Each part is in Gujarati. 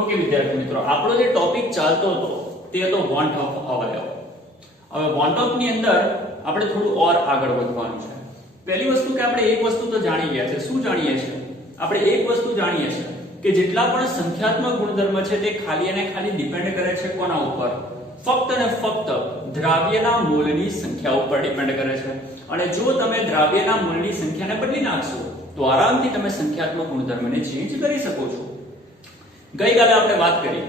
ઓકે વિદ્યાર્થી મિત્રો, આપણો જે ટોપિક ચાલતો હતો તે હતો વોન્ટ ઓફ અવયવ. હવે વોન્ટ ઓફ ની અંદર આપણે થોડું ઓર આગળ વધવાનું છે. પહેલી વસ્તુ કે આપણે એક વસ્તુ તો જાણી ગયા છે. શું જાણીએ છીએ? આપણે એક વસ્તુ જાણીએ છીએ કે જેટલા પણ સંખ્યાત્મક ગુણધર્મ છે તે ખાલી અને ખાલી ડિપેન્ડ કરે છે કોના ઉપર? ફક્ત અને ફક્ત દ્રાવ્યના મોલની સંખ્યા ઉપર ડિપેન્ડ કરે છે. અને જો તમે દ્રાવ્યના મોલની સંખ્યાને બદલી નાખશો તો આરામથી તમે સંખ્યાત્મક ગુણધર્મને ચેન્જ કરી શકો છો. ગઈકાલે આપણે વાત કરી,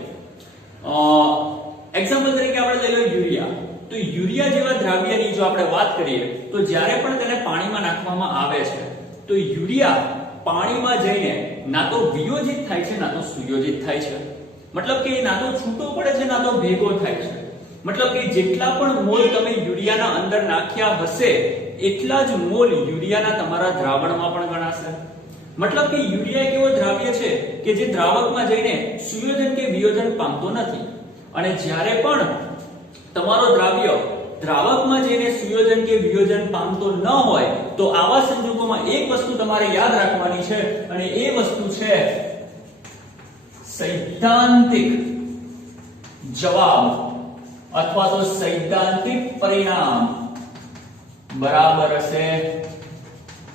એક્ઝામ્પલ તરીકે આપણે લઈ લો યુરિયા. તો યુરિયા જેવા દ્રાવ્યની જો આપણે વાત કરીએ તો જ્યારે પણ તેને પાણીમાં નાખવામાં આવે છે તો યુરિયા પાણીમાં જઈને ના તો વિયોજિત થાય છે ના તો સુયોજિત થાય છે. મતલબ કે ના તો છૂટો પડે છે ના તો ભેગો થાય છે. મતલબ કે જેટલા પણ મોલ તમે યુરિયાના અંદર નાખ્યા હશે એટલા જ મોલ યુરિયાના તમારા દ્રાવણમાં પણ ગણાશે. મતલબ કે યુરિયા એક એવો દ્રાવ્ય છે કે જે દ્રાવકમાં જઈને સુયોજન કે વિયોજન પામતો નથી. અને જ્યારે પણ તમારો દ્રાવ્ય દ્રાવકમાં જઈને સુયોજન કે વિયોજન પામતો ન હોય તો આવા સંજોગોમાં એક વસ્તુ તમારે યાદ રાખવાની છે અને એ વસ્તુ છે સૈદ્ધાંતિક જવાબ અથવા તો સૈદ્ધાંતિક પરિણામ બરાબર હશે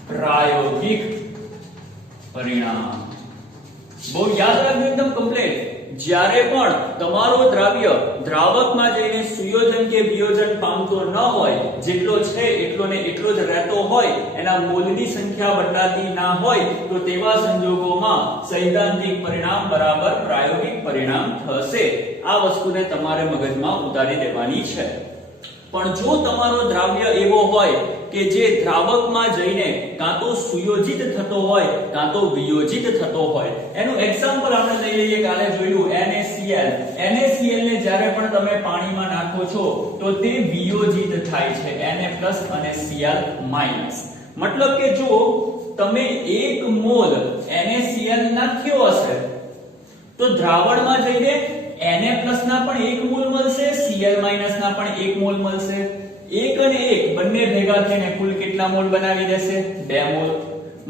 પ્રાયોગિક પરિણામ. બહુ યાદ રાખજો, એકદમ કમ્પ્લીટ. જ્યારે પણ તમારો દ્રાવ્ય દ્રાવકમાં જઈને સુયોજન કે વિયોજન પામતો ન હોય, જેટલો છે એટલો ને એટલો જ રહેતો હોય, એના મોલની સંખ્યા બદલાતી ના હોય તો તેવા સંજોગોમાં સૈદ્ધાંતિક પરિણામ બરાબર પ્રાયોગિક પરિણામ થશે. આ વસ્તુને તમારે મગજમાં ઉતારી દેવાની છે. પણ જો તમારો દ્રાવ્ય એવો હોય કે જે દ્રાવકમાં જઈને કાં તો સુયોજિત થતો હોય કાં તો વિયોજિત થતો હોય, એનું એક્ઝામ્પલ આપણે લઈ લઈએ. કાલે જોયું NaCl. NaCl ને જ્યારે પણ તમે પાણીમાં નાખો છો તો તે વિયોજિત થાય છે, Na+ અને Cl-. મતલબ કે જો તમે 1 મોલ NaCl નાખ્યો હશે તો દ્રાવણમાં જઈને Na+ ના પણ 1 મોલ મળશે, Cl- ના પણ 1 મોલ મળશે. 1 અને 1 બંને ભેગા થઈને કુલ કેટલા મોલ બનાવી દેશે? 2 મોલ.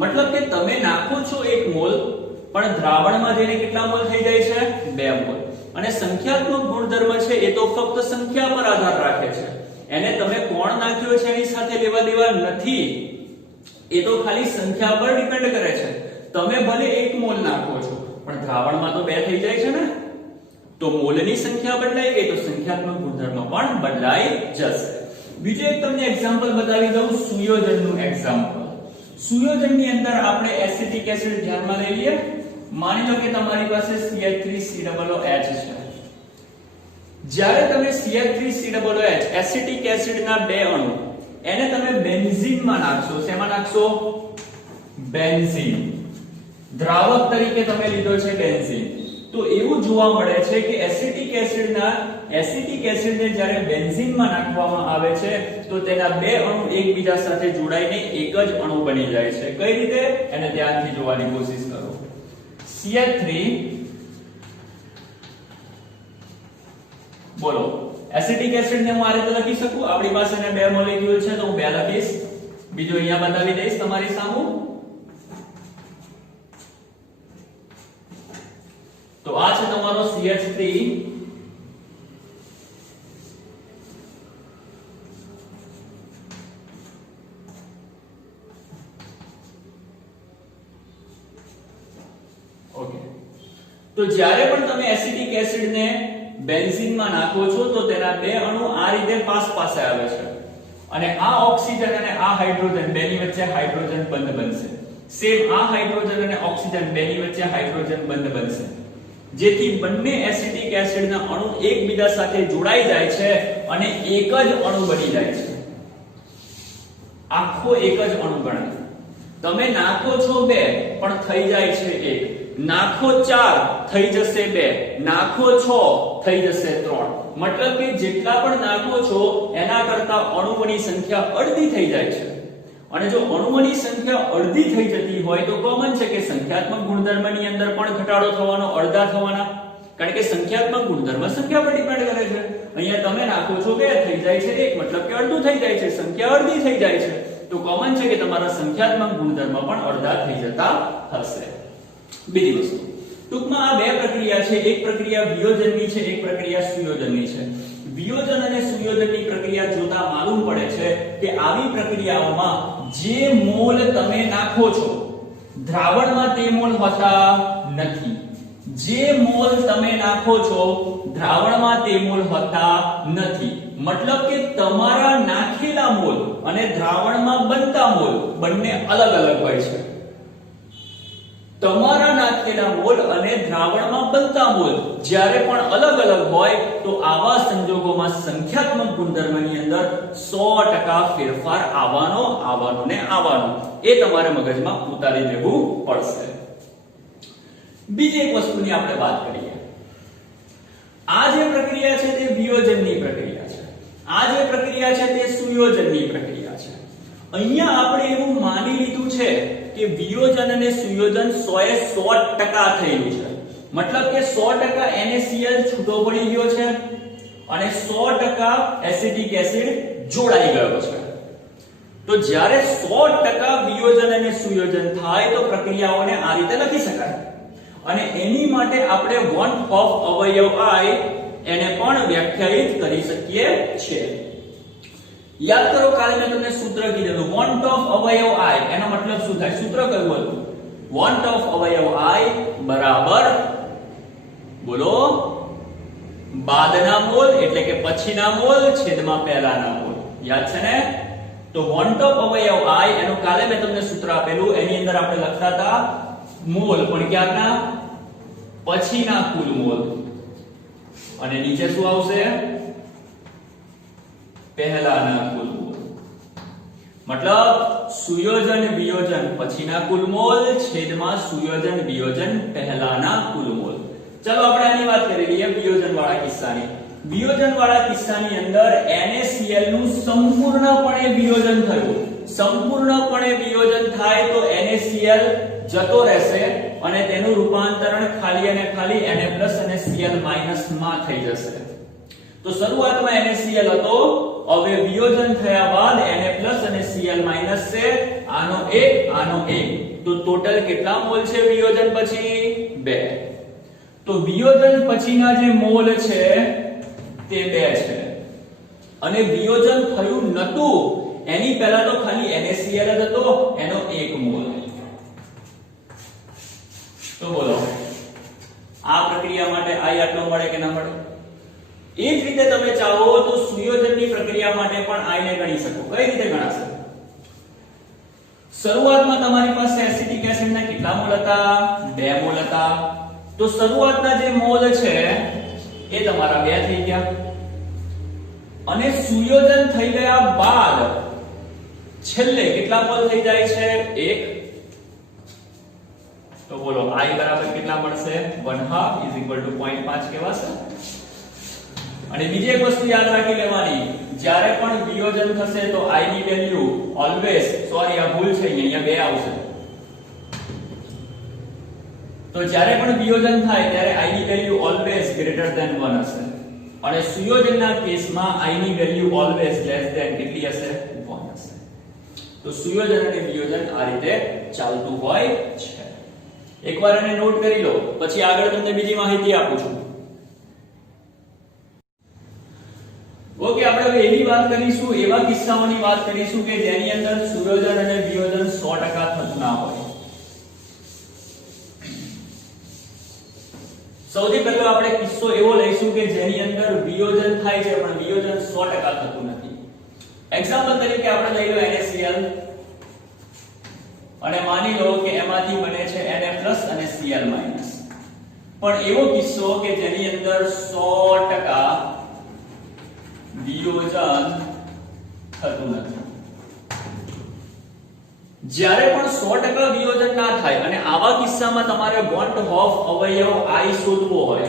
મતલબ કે તમે નાખો છો 1 મોલ પણ દ્રાવણમાં જઈને કેટલા મોલ થઈ જાય છે? 2 મોલ. અને સંખ્યાત્મક ગુણધર્મ છે એ તો ફક્ત સંખ્યા પર આધાર રાખે છે. એને તમે કોણ નાખ્યો છે એની સાથે લેવા દેવા નથી. એ તો ખાલી સંખ્યા પર ડિપેન્ડ કરે છે. તમે ભલે 1 મોલ નાખો છો પણ દ્રાવણમાં તો 2 થઈ જાય છે ને. તો મોલની સંખ્યા બદલાઈ ગઈ તો સંખ્યાત્મક ગુણધર્મ પણ બદલાઈ જશે. બીજું એક તમને એક્ઝામ્પલ બતાવી દઉં, સુયોજનનું એક્ઝામ્પલ. સુયોજનની અંદર આપણે એસિટિક એસિડ ધ્યાનમાં લઈ લઈએ. માની લો કે તમારી પાસે CH3COOH છે. જ્યારે તમે CH3COOH એસિટિક એસિડના 2 અણુ એને તમે બેન્ઝીનમાં નાખશો. શેમાં નાખશો? બેન્ઝીન. દ્રાવક તરીકે તમે લીધો છે બેન્ઝીન. તો એવું જોવા મળે છે કે એસિટિક એસિડને જ્યારે બેન્ઝીનમાં નાખવામાં આવે છે તો તેના 2 અણુ એકબીજા સાથે જોડાઈને એક જ અણુ બની જાય છે. કઈ રીતે? એને ધ્યાનથી જોવાની કોશિશ કરો. CH3 બોલો, એસિટિક એસિડને હું આ રીતે લખી શકું. આપણી પાસે 2 મોલેક્યુલ છે તો હું 2 લખીશ. બીજું અહીંયા બતાવી દઈશ તમારી સામે. તો આ છે તમારો CH3 ઓકે. તો જ્યારે પણ તમે એસિટિક એસિડને બેન્ઝીનમાં નાખો છો તો તેના 2 અણુ આ રીતે પાસે આવે છે અને આ ઓક્સિજન અને આ હાઇડ્રોજન બેની વચ્ચે હાઇડ્રોજન બંધ બનશે. સેમ આ હાઇડ્રોજન અને ઓક્સિજન બેની વચ્ચે હાઇડ્રોજન બંધ બનશે, જેથી બંને એસિટિક એસિડના અણુ એકબીજા સાથે જોડાઈ જાય છે અને એક જ અણુ બની જાય છે. આખો એક જ અણુ ગણાય. તમે નાખો છો 2 પણ થઈ જાય છે 1. નાખો 4 થઈ જશે 2. નાખો 6 થઈ જશે 3. મતલબ કે જેટલા પણ નાખો છો એના કરતા અણુઓની સંખ્યા અડધી થઈ જાય છે. અને જો અણુઓની સંખ્યા અડધી થઈ જતી હોય તો કોમન છે કે સંખ્યાત્મક ગુણધર્મની અંદર પણ ઘટાડો થવાનો, અડધા થવાના. કારણ કે સંખ્યાત્મક ગુણધર્મ સંખ્યા પર ડિપેન્ડ કરે છે. અહીંયા તમે નાખો છો 2 થઈ જાય છે 1, મતલબ કે અડધું થઈ જાય છે, સંખ્યા અડધી થઈ જાય છે. તો કોમન છે કે તમારા સંખ્યાત્મક ગુણધર્મ પણ અડધા થઈ જતા હશે. બીજી વસ્તુ, ટૂંકમાં આ 2 પ્રક્રિયા છે છે, એક પ્રક્રિયા વિયોજનની છે, એક પ્રક્રિયા સુયોજનની છે. વિયોજન અને સુયોજનની પ્રક્રિયા જોતા માલુમ પડે છે કે આવી પ્રક્રિયાઓમાં જે મોલ તમે નાખો છો દ્રાવણમાં તે મોલ હોતા નથી. જે મોલ તમે નાખો છો દ્રાવણમાં તે મોલ હોતા નથી. મતલબ કે તમારા નાખેલા મોલ અને દ્રાવણમાં બનતા મોલ બંને અલગ અલગ હોય છે. તમારા નાખેલા મોલ અને દ્રાવણમાં બનતા મોલ જ્યારે પણ અલગ અલગ હોય તો આવા સંજોગોમાં સંખ્યાત્મક ગુણધર્મની અંદર 100% ફેરફાર આવવાનો ને આવવાનો એ તમારે મગજમાં ઉતારી દેવું પડશે. બીજી એક વસ્તુની આપણે વાત કરીએ. આ જે પ્રક્રિયા છે તે વિયોજનની પ્રક્રિયા છે. આ જે પ્રક્રિયા છે તે સુયોજનની પ્રક્રિયા છે. અહીંયા આપણે એવું માની લીધું છે કે વિયોજન અને સુયોજન 100% થયેલું છે. મતલબ કે 100% NaCl છૂટો પડી ગયો છે અને 100% એસિટિક એસિડ જોડાઈ ગયો છે. તો જ્યારે 100% વિયોજન અને સુયોજન થાય તો પ્રક્રિયાઓને આ રીતે લખી શકાય. અને એની માટે આપણે વોન્ટ ઓફ અવયવ I એને પણ વ્યાખ્યાયિત કરી શકીએ છીએ. યાદ કરો કાલે મેં તમને સૂત્ર કીધેલું વોન્ટ ઓફ અવયવ I એનો મતલબ શું થાય? સૂત્ર કયું હતું? વોન્ટ ઓફ અવયવ I બરાબર બોલો બાદના મોલ એટલે કે પછીના મોલ છેદમાં પહેલાના મોલ. યાદ છે ને? તો વોન્ટ ઓફ અવયવ I એનું કાલે મેં તમને સૂત્ર આપેલું એની અંદર આપણે લખતા હતા મોલ પણ ક્યારના? પછીના કુલ મોલ. અને નીચે શું આવશે? પહેલાના કુલ મોલ. મતલબ સુયોજન વિયોજન પછીના કુલ મોલ છેદમાં સુયોજન વિયોજન પહેલાના કુલ મોલ. ચલો આપણે આની વાત કરી લઈએ વિયોજન વાળા કિસ્સાની. વિયોજન વાળા કિસ્સાની અંદર NaCl નું સંપૂર્ણપણે વિયોજન થયું. સંપૂર્ણપણે વિયોજન થાય તો NaCl જતો રહેશે અને તેનું રૂપાંતરણ ખાલી અને ખાલી Na+ અને Cl- માં થઈ જશે. તો શરૂઆતમાં NaCl હતો, હવે વિયોજન થયા બાદ Na+ અને Cl- છે. આનો 1 આનો 1 તો ટોટલ કેટલા મોલ છે વિયોજન પછી? 2. તો વિયોજન પછીના જે મોલ છે તે 2 છે. અને વિયોજન થયું નતું એની પહેલા તો ખાલી NaCl જ હતો, એનો 1 મોલ. તો બોલો આ પ્રક્રિયા માટે I આટલો મળે કે ના મળે? એ જ રીતે તમે ચાહો તો સુયોજનની પ્રક્રિયા માટે પણ I ને ગણી શકો. કઈ રીતે ગણાશે? શરૂઆતમાં તમારી પાસે એસિટિક એસિડના કેટલા મોલ હતા? 2 મોલ હતા. તો શરૂઆતના જે મોલ છે એ તમારા 2 થઈ ગયા અને સુયોજન થઈ ગયા બાદ છેલ્લે કેટલા મોલ થઈ જાય છે? 1. તો બોલો I બરાબર કેટલા મળશે? 1/2 = 0.5 કહેવાશે. અને બીજી એક વસ્તુ યાદ રાખી લેવાની, જ્યારે પણ વિયોજન થશે તો I ની વેલ્યુ ઓલવેઝ, સોરી આ ભૂલ છે અહીંયા 2 આવશે. તો જ્યારે પણ વિયોજન થાય ત્યારે I ની વેલ્યુ ઓલવેઝ >1 હશે. અને સુયોજનના કેસમાં I ની વેલ્યુ ઓલવેઝ કેટલી હશે? 1 હશે. તો સુયોજન અને વિયોજન આ રીતે ચાલતું હોય છે. એકવાર એને નોટ કરી લો, પછી આગળ તમને બીજી માહિતી આપું છું. ઓકે, આપણે હવે એવી વાત કરીશું, એવા કિસ્સાઓની વાત કરીશું કે જેની અંદર સુયોજન અને વિયોજન 100% થતું ના હોય. સૌથી પહેલો આપણે કિસ્સો એવો લઈશું કે જેની અંદર વિયોજન થાય છે પણ વિયોજન 100% થતું નથી. એક્ઝામ્પલ તરીકે આપણે લઈ લો NaCl અને માની લો કે એમાંથી બને છે Na+ અને Cl-. પણ એવો કિસ્સો કે જેની અંદર 100% વિયોજન થતું નથી. જ્યારે પણ 100% વિયોજન ના થાય અને આવા કિસ્સામાં તમારે વોન્ટ ઓફ અવયવ I શોધવો હોય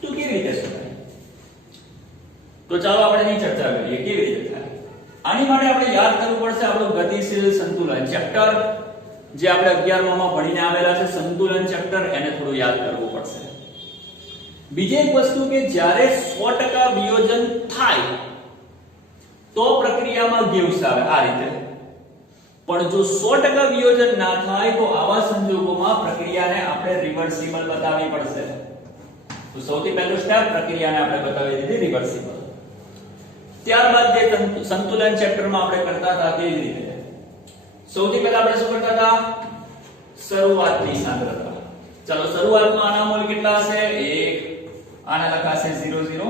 તો કેવી રીતે શોધાય? તો ચાલો આપણે એની ચર્ચા કરીએ કેવી રીતે થાય. આની માટે આપણે યાદ કરવું પડશે આપણું ગતિશીલ સંતુલન ચેપ્ટર જે આપણે 11મા માં ભણીને આવેલા છે, સંતુલન ચેપ્ટર, એને થોડું યાદ કરવું પડશે. બીજી એક વસ્તુ કે જ્યારે 100% વિયોજન થાય તો પ્રક્રિયામાં ગેવ્સ આવે આ રીતે. પણ જો 100% વિયોજન ના થાય તો આવા સંજોગોમાં પ્રક્રિયાને આપણે રિવર્સિબલ બતાવવી પડશે. તો સૌથી પહેલું સ્ટેપ પ્રક્રિયાને આપણે બતાવી દીધી રિવર્સિબલ. ત્યારબાદ જે સંતુલન ચેપ્ટરમાં આપણે કરતા હતા તે જ રીતે સૌથી પહેલા આપણે શું કરતા હતા? શરૂઆતની સાંદ્રતા. ચાલો શરૂઆતમાં આના મોલ કેટલા હશે? 1. આને લખાશે 0 0.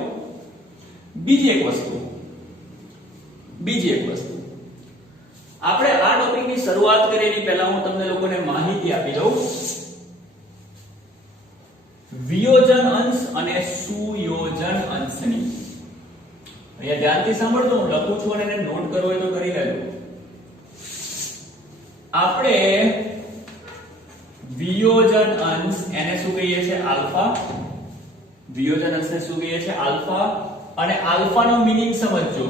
બીજી એક વસ્તુ આપણે આ ટોપિકની શરૂઆત કરીએ એની પહેલા હું તમને લોકોને માહિતી આપી દઉં. વિયોજન અંશ અને સુયોજન અંશની. અહીંયા ધ્યાનથી સાંભળજો, હું લખું છું અને એને નોટ કરવો હોય તો કરી લેજો. આપણે વિયોજન અંશ એને શું કહીએ છીએ? આલ્ફા. વિયોજન અંશને શું કહીએ છીએ? આલ્ફા. અને આલ્ફા નો મીનિંગ સમજજો.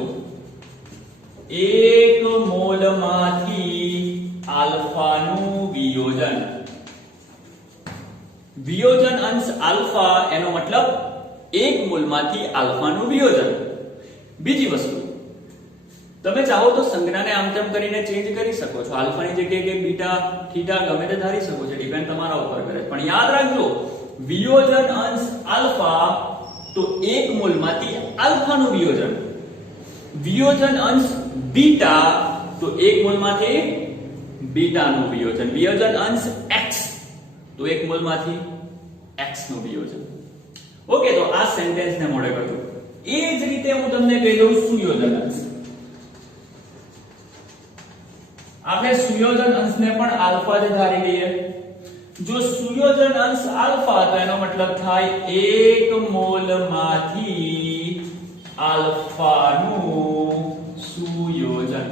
1 મોલ માંથી આલ્ફા નું વિયોજન. વિયોજન અંશ આલ્ફા એનો મતલબ 1 મોલ માંથી આલ્ફા નું વિયોજન. બીજી વસ્તુ, તમે ચાહો તો સંજ્ઞાને આમ તેમ કરીને ચેન્જ કરી શકો છો. આલ્ફાની જગ્યાએ કે બીટા, થીટા ગમે તે ધારી શકો છો, ડિપેન્ડ તમારા ઉપર કરે. પણ યાદ રાખજો, વિયોજન અંશ આલ્ફા તો 1 મોલ માંથી આલ્ફા નું વિયોજન. વિયોજન અંશ બીટા તો 1 મોલ માંથી બીટા નું વિયોજન. વિયોજન અંશ x તો 1 મોલ માંથી x નું વિયોજન. ઓકે, તો આ સેન્ટેન્સ ને મોડે કરજો. એ જ રીતે હું તમને કહી દઉં સુયોજન અંશ. આપણે સુયોજન અંશને પણ આલ્ફા જ ધારી લઈએ. જો સુયોજન અંશ આલ્ફા તો એનો મતલબ થાય 1 મોલ માંથી આલ્ફા નું સુયોજન.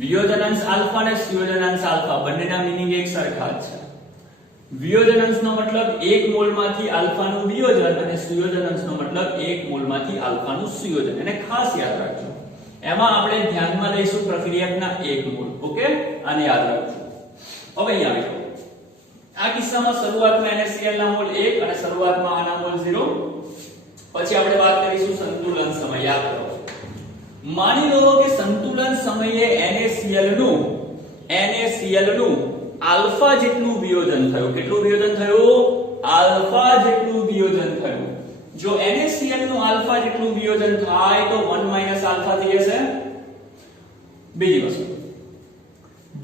વિયોજન અંશ આલ્ફા અને સુયોજન અંશ આલ્ફા બંનેના મીનિંગ એક સરખા જ છે. વિયોજન અંશનો મતલબ 1 મોલ માંથી આલ્ફા નું વિયોજન અને સુયોજન અંશનો મતલબ 1 મોલ માંથી આલ્ફા નું સુયોજન. એને ખાસ યાદ રાખજો. એમાં આપણે ધ્યાનમાં લઈશું પ્રક્રિયકના 1 મોલ. ઓકે, આને યાદ રાખજો. હવે અહીંયા આવી જાઓ. આ કિસ્સામાં શરૂઆતમાં NaCl ના મોલ 1 અને શરૂઆતમાં આના મોલ 0. પછી આપણે વાત કરીશું સંતુલન સમય. યાદ કરો, માની લો કે સંતુલન સમયે NaCl નું આલ્ફા જેટલું વિયોજન થયું. કેટલું વિયોજન થયું? આલ્ફા જેટલું વિયોજન થયું. જો NaCl નું આલ્ફા જેટલું વિયોજન થાય તો 1 આલ્ફા થઈ જશે. બીજી વસ્તુ,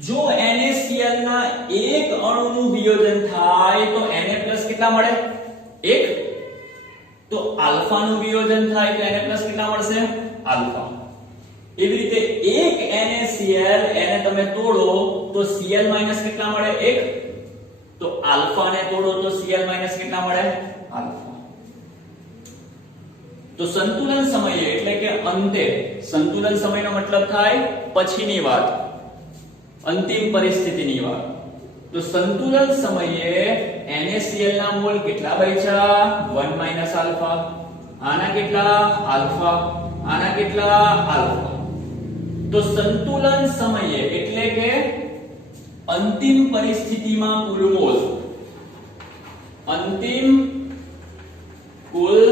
જો NaCl ના એક અણુનું વિયોજન થાય તો Na કેટલા મળે? 1. તો આલ્ફા નું વિયોજન થાય તો Na કેટલા મળશે? આલ્ફા. એવી રીતે એક NaCl એને તમે તોડો તો Cl કેટલા મળે? 1. તો આલ્ફા ને તોડો તો Cl કેટલા મળે? આલ્ફા. તો સંતુલન સમયે એટલે કે અંતે, સંતુલન સમયનો મતલબ થાય પછીની વાત, અંતિમ પરિસ્થિતિની વાત. તો સંતુલન સમયે NaCl ના મોલ કેટલા બચ્યા? 1 આલ્ફા. આના કેટલા? આલ્ફા. આના કેટલા? આલ્ફા. તો સંતુલન સમયે એટલે કે અંતિમ પરિસ્થિતિમાં કુલ મોલ, અંતિમ કુલ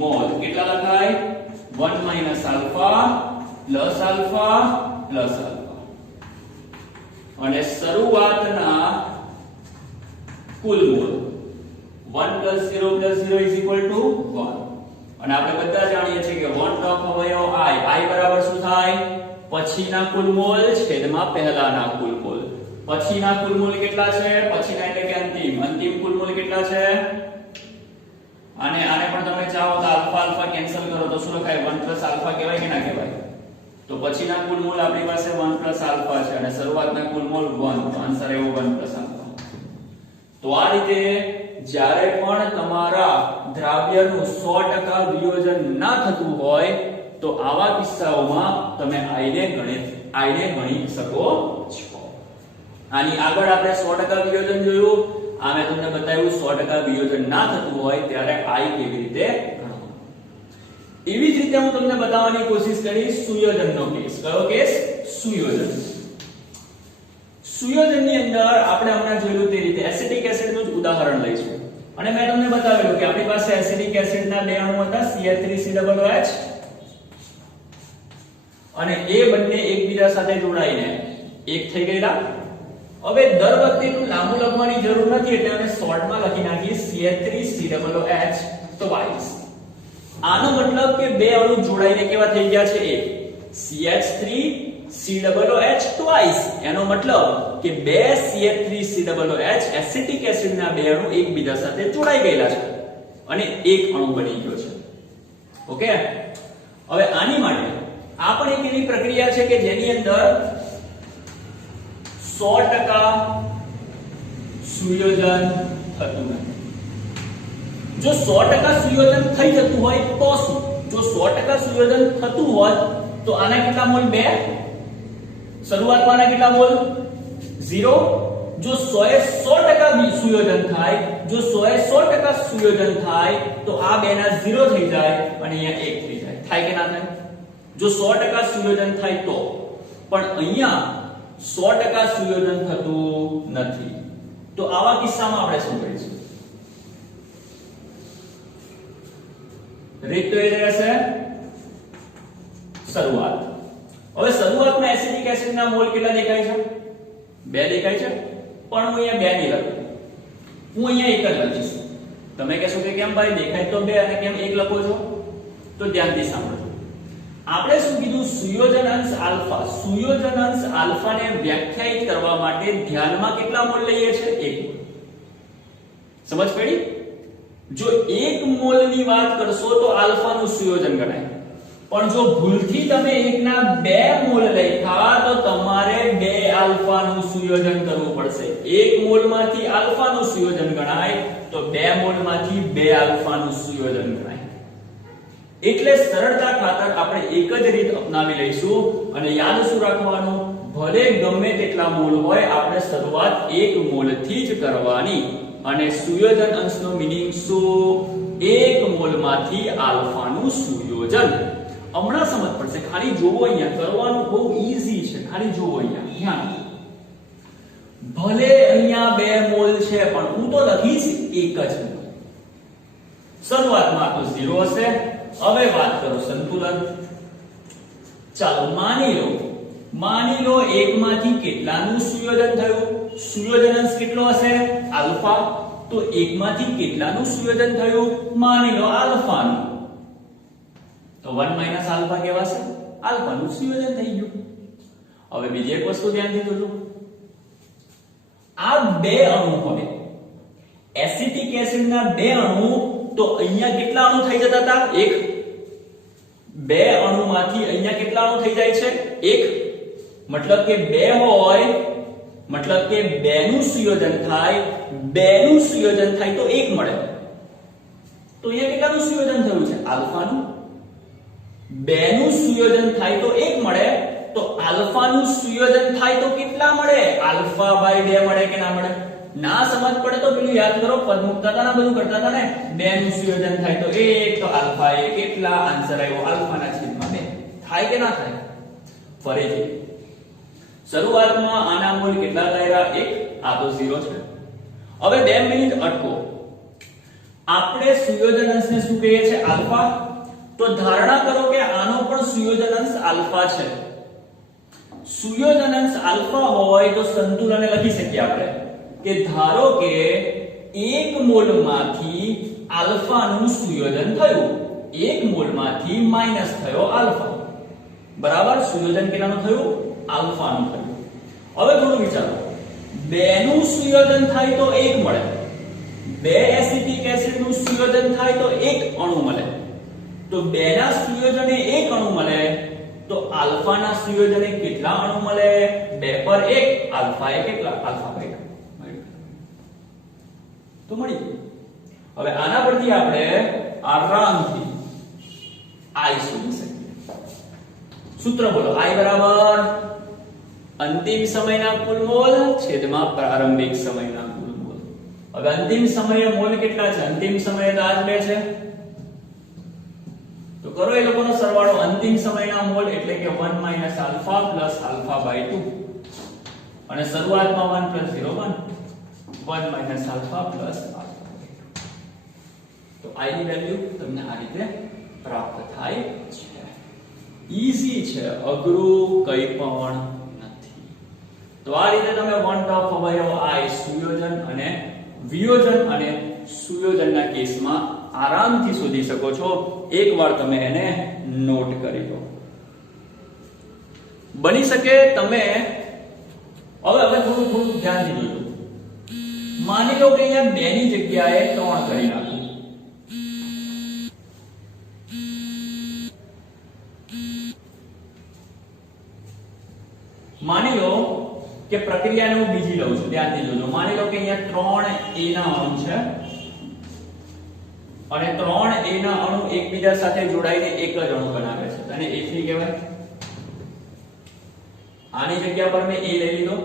મોલ કેટલા લખાય? 1 alpha plus alpha plus alpha. અને શરૂઆતના કુલ મોલ 1 + 0 + 0 = 1. અને આપણે બધા જાણીએ છીએ કે 1 તરફ અવયવ i બરાબર શું થાય? પછીના કુલ મોલ છેદમાં પહેલાના કુલ મોલ. પછીના કુલ મોલ કેટલા છે? પછીના એટલે કે અંતિમ કુલ મોલ કેટલા છે? આને પણ તમે ચાહો તો આલ્ફા આલ્ફા કેન્સલ કરો તો શું લખાય? 1 + આલ્ફા કહેવાય કે ના કહેવાય? તો પછીના કુલ મોલ આપણી પાસે 1 + આલ્ફા છે અને શરૂઆતના કુલ મોલ 1. તો આન્સર એવો 1 + આલ્ફા. તો આ રીતે જ્યારે પણ તમારા દ્રાવ્યનું 100% વિયોજન ના થતું હોય તો આવા કિસ્સાઓમાં તમે I ને ગણી શકો છો. આની આગળ આપણે 100% વિયોજન જોયું. આ મેં તમને બતાવ્યું 100% વિયોજન ના થતું હોય ત્યારે I કેવી રીતે ગણવું. એવી જ રીતે હું તમને બતાવવાની કોશિશ કરીશ સુયોજનનો કેસ. કયો કેસ? સુયોજન. સુયોજનની અંદર આપણે હમણાં જોયું તે રીતે એસિટિક એસિડનું જ ઉદાહરણ લઈશું. અને મેં તમને બતાવેલું કે આપણી પાસે એસિડિક એસિડના બે અણુ હતા CH3COOH અને એ બંને એકબીજા સાથે જોડાઈને એક થઈ ગયેલા. હવે દર વખતે એટલું લાંબુ લખવાની જરૂર નથી એટલે આને શોર્ટ શોર્ટમાં લખી નાખીએ CH3COOH twice. આનો મતલબ કે બે અણુ જોડાઈને કેવા થઈ ગયા છે એક CH3COOH twice. એનો મતલબ કે બે CH3COOH એસિટિક એસિડના બે અણુ એકબીજા સાથે જોડાઈ ગયેલા છે અને એક અણુ બની ગયો છે. ઓકે, હવે આની માટે આ પણ એક એવી પ્રક્રિયા છે કે જેની અંદર 100% સુયોજન થતું નથી. જો 100% સુયોજન થઈ જતું હોય તો શું? જો 100% સુયોજન થતું હોત તો આના કેટલા મોલ? 2. શરૂઆતમાં આના કેટલા મોલ? 0. જો 100% સુયોજન થાય, જો 100% સુયોજન થાય તો આ બે ના 0 થઈ જાય અને અહીંયા 1 થઈ જાય. થાય કે ના થાય? જો 100% સુયોજન થાય તો. પણ અહીંયા 100% સુયોજન થતું નથી. તો આવા કિસ્સામાં આપણે શું કરીશું? રીત તો એ રહેશે શરૂઆત. હવે શરૂઆતમાં એસિટિક એસિડના મોલ કેટલા દેખાય છે? 2 દેખાય છે. પણ હું અહીંયા 2 નહીં લખું, હું અહીંયા 1 જ લખીશ. તમે કહેશો કે કેમ ભાઈ દેખાય તો 2 અને કેમ 1 લખો છો? તો ધ્યાનથી સાંભળો. આપણે શું કીધું? સુયોજન અંશ આલ્ફા. સુયોજન અંશ આલ્ફાને વ્યાખ્યાયિત કરવા માટે ધ્યાનમાં કેટલા મોલ લઈએ છે? 1 મોલ. સમજ પડી? જો 1 મોલની વાત કરશો તો આલ્ફાનું સુયોજન ગણાય. પણ જો ભૂલથી તમે 1 ના 2 મોલ લખ્યા તો તમારે 2 આલ્ફાનું સુયોજન કરવું પડશે. 1 મોલમાંથી આલ્ફાનું સુયોજન ગણાય તો 2 મોલમાંથી 2 આલ્ફાનું સુયોજન ગણાય. એટલે સરળતા ખાતર આપણે એક જ રીત અપનાવી લઈશું અને યાદ શું રાખવાનું? ભલે ગમે તેટલા મોલ હોય, આપણે શરૂઆત 1 મોલથી જ કરવાની અને સુયોજન અંશનો મીનિંગ શું? 1 મોલમાંથી આલ્ફાનું સુયોજન. હમણાં સમજ પડશે. ખાલી જોવો, અહીંયા કરવાનું બહુ ઈઝી છે. ખાલી જોવો અહીંયા. ભલે અહીંયા 2 મોલ છે પણ હું તો લખીશ 1 જ મોલ. શરૂઆતમાં તો 0 હશે. હવે વાત કરો સંતુલન. ચાલો માની લો 1 માંથી કેટલાનું સુયોજન થયું? સુયોજન અંશ કેટલો હશે? આલ્ફા. તો 1 માંથી કેટલાનું સુયોજન થયું? માની લો આલ્ફાનું. તો 1 - આલ્ફા કહેવાશે. આલ્ફાનું સુયોજન થઈ ગયું. હવે બીજી એક વસ્તુ ધ્યાનથી જોજો. આ 2 અણુ હોય, એસિટિક એસિડના 2 અણુ, તો અહીંયા કેટલા અણુ થઈ જતા હતા? 1. 2 અણુમાંથી અહીંયા કેટલા અણુ થઈ જાય છે? 1. મતલબ કે 2 હોય, મતલબ કે 2 નું સુયોજન થાય, 2 નું સુયોજન થાય તો 1 મળે. તો અહીંયા કેટલાનું સુયોજન થયું છે? આલ્ફાનું. 2 નું સુયોજન થાય તો 1 મળે. તો આલ્ફાનું સુયોજન થાય તો કેટલા મળે? આલ્ફા બાય 2 મળે કે ના મળે? ના સમજ પડે તો પેલું યાદ કરો, પદ મુકતા હતા ને, બધું કરતા હતા ને. 2 નું સુયોજન થાય તો 1, તો આલ્ફા 1 કેટલા? આન્સર આવ્યો આલ્ફાના છેદમાં 2. થાય કે ના થાય? ફરીથી શરૂઆતમાં આના મોલ કેટલા થયા? 1. આ તો 0 છે. હવે 2 મિનિટ અટકો. આપણે સુયોજન અંશને શું કહીએ છીએ? આલ્ફા. તો ધારણા કરો કે આનો પણ સુયોજન અંશ આલ્ફા છે. સુયોજન અંશ આલ્ફા હોય તો સંતુલનને લખી શકીએ આપણે કે ધારો કે 1 મોલમાંથી આલ્ફાનું સુયોજન થયું, 1 મોલમાંથી માઈનસ થયો આલ્ફા. બરાબર? સુયોજન કેટલાનું થયું? આલ્ફાનું થયું. હવે થોડું વિચારો. 2 નું સુયોજન થાય તો 1 મળે. 2 એસિટિક એસિડનું સુયોજન થાય તો 1 અણુ મળે. તો 2 ના સુયોજને 1 અણુ મળે. તો આલ્ફાના સુયોજને કેટલા અણુ મળે? 2 પર 1. આલ્ફા એ કેટલા? આલ્ફા બાય 2 તો મળી ગયું. હવે આના પરથી આપણે આરામથી I શોધી શકીએ. સૂત્ર બોલો. I બરાબર અંતિમ સમયના કુલ મોલ છેદમાં પ્રારંભિક સમયના કુલ મોલ. હવે અંતિમ સમયે મોલ કેટલા છે? અંતિમ સમયે તો આ જ 2 છે. તો કરો એ લોકોનો સરવાળો. અંતિમ સમયના મોલ એટલે કે 1 - આલ્ફા પ્લસ આલ્ફા બાય 2 અને શરૂઆતમાં 1 + 0 1 1 - આલ્ફા પ્લસ આલ્ફા. તો I ની વેલ્યુ તમને આ રીતે પ્રાપ્ત થાય છે. ઈઝી છે, અઘરું કંઈ પણ નથી. તો આ રીતે તમે વન ટોપ અવયવ I સુયોજન અને વિયોજન અને સુયોજનના કેસમાં આરામથી શોધી શકો છો એકવાર તમે એને નોટ કરી લો. બની શકે તમે હવે થોડું ધ્યાનથી જોજો. માની લો કે અહીંયા 2 ની જગ્યાએ 3 કરી નાખો. માની લો કે પ્રક્રિયાને હું બીજી લઉં છું, ધ્યાનથી જોજો. માની લો કે અહીંયા 3A ના અણુ છે અને 3A ના અણુ એકબીજા સાથે જોડાઈને એક જ અણુ બનાવે છે, અને A3 કહેવાય. આની જગ્યા પર મેં A લઈ લીધો,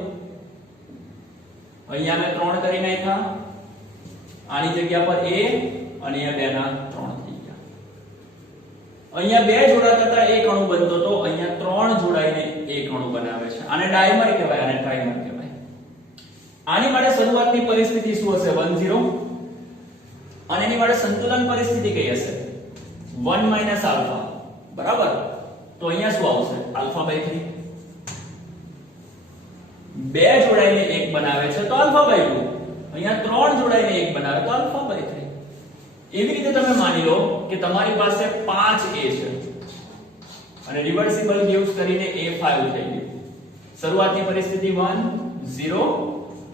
અહીંયા મેં 3 કરી નાખ્યા, આની જગ્યા પર A અને અહીંયા 2 ના 3 થઈ ગયા. અહીંયા 2 જોડાતા હતા એક અણુ બનતો તો, અહીંયા 3 જોડાઈને એક અણુ બનાવે છે. આને ડાયમર કહેવાય, આને ટ્રાઇમર કહેવાય. આની માટે શરૂઆતની પરિસ્થિતિ શું હશે? 1 0. અને એની માટે સંતુલન પરિસ્થિતિ કઈ હશે? 1 - આલ્ફા. બરાબર. તો અહીંયા શું આવશે? α/3. 2 જોડાઈને 1 બનાવે છે તો α/2. અહીંયા 3 જોડાઈને 1 બનાવે તો α/3. એવી રીતે તમે માની લો કે તમારી પાસે 5A છે અને રિવર્સિબલ ગિવ્સ કરીને A5 થઈ ગયું. શરૂઆતની પરિસ્થિતિ 1 0,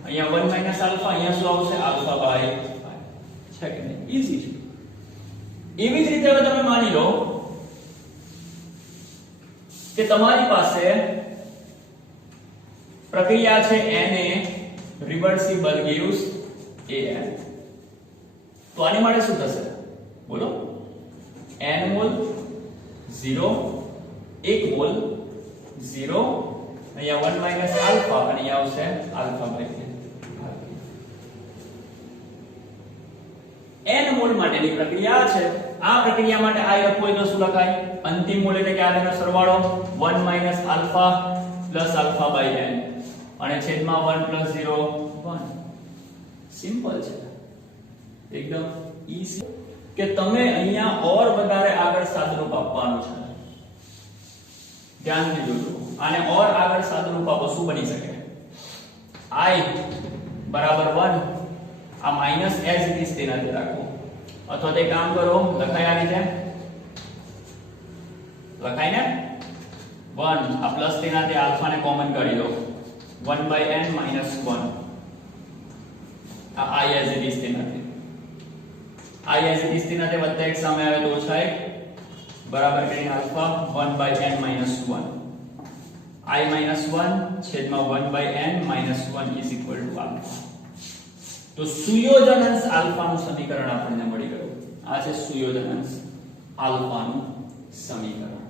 અહીંયા 1 - આલ્ફા, અહીંયા શું આવશે? α/5. છે કે નહીં? ઈઝી છે. એવી જ રીતે હવે તમે માની લો કે તમારી પાસે પ્રક્રિયા છે Na રિવર્સિબલ ગિવ્સ An. તો આની માટે શું થશે? બોલો. n મોલ 0, 1 મોલ 0, અહીંયા 1 - આલ્ફા અને અહીંયા આવશે α/3. n મોલ માટેની પ્રક્રિયા છે. આ પ્રક્રિયા માટે I લખવું હોય તો શું લખાય? અંતિમ મોલ એટલે કે આ બેનો સરવાળો 1 - આલ્ફા α/n અને છેદમાં 1 + 0 1. સિમ્પલ છે, એકદમ ઈઝી. કે તમે અહીંયા ઓર વધારે આગળ સાદરૂપ આપવાનું છે. ધ્યાનથી જોજો. આને ઓર આગળ સાદરૂપ આપો શું બની શકે? I બરાબર 1, આ માઈનસ એઝ ઇટ ઇઝ તેનાથી રાખો, અથવા તે કામ કરો, લખાય આ રીતે, લખાય ને 1, આ પ્લસ તેનાથી આલ્ફા ને કોમન કાઢી લો, 1/n - 1, આ I એઝ ઇટ ઇઝ તેનાથી, I એઝ ઇટ ઇઝ તેનાથી વત્તા 1 સામે આવે તો ઓછા 1 બરાબર કરીને આલ્ફા 1/n - 1, I - 1 છેદમાં 1/n - 1 is equal to alpha. તો સુયોજન અંશ આલ્ફાનું સમીકરણ આપણને મળી ગયું. આ છે સુયોજન અંશ આલ્ફાનું સમીકરણ.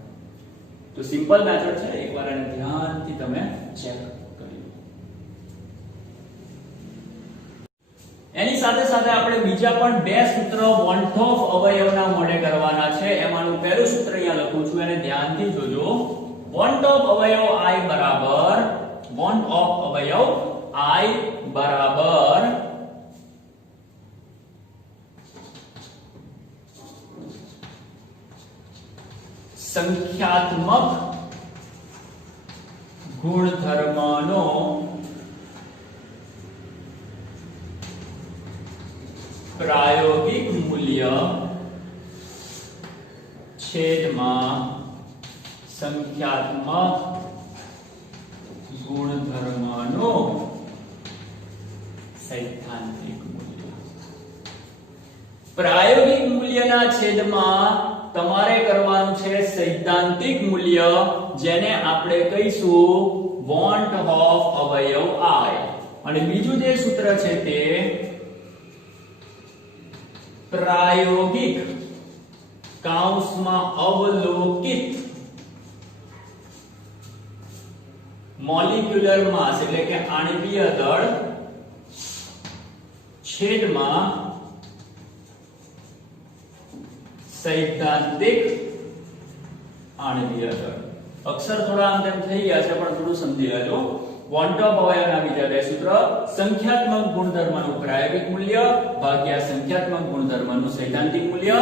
તો સિમ્પલ મેથડ છે, એકવાર એને ધ્યાનથી તમે ચેક કરી લો. એની સાથે સાથે આપણે બીજા પણ 2 સૂત્ર વોન્ટ ઓફ અવયવના મોડે કરવાના છે. એમાંનું પહેલું સૂત્ર અહીંયા લખું છું, એને ધ્યાનથી જોજો. વોન્ટ ઓફ અવયવ I બરાબર, વોન્ટ ઓફ અવયવ I બરાબર સંખ્યાત્મક ગુણધર્મનો પ્રાયોગિક મૂલ્ય છેદમાં સંખ્યાત્મક ગુણધર્મનો સૈદ્ધાંતિક મૂલ્ય. પ્રાયોગિક મૂલ્યના છેદમાં તમારે કરવાનું છે સૈદ્ધાંતિક મૂલ્ય, જેને આપણે કહીશું વોન્ટ ઓફ અવયવ I. અને બીજું જે સૂત્ર છે તે પ્રાયોગિક કૌંસમાં અવલોકિત મોલિક્યુલર માસ એટલે કે આણ્વીય દળ છેદમાં સૈદ્ધાંતિક આણ્વીય દળ. અક્ષર થોડા આમ તેમ થઈ ગયા છે પણ થોડું સમજી લેજો. વોન્ટ ઓફ અવયવના બીજા 2 સૂત્ર સંખ્યાત્મક ગુણધર્મનું પ્રાયોગિક મૂલ્ય ભાગ્યા સંખ્યાત્મક ગુણધર્મનું સૈદ્ધાંતિક મૂલ્ય.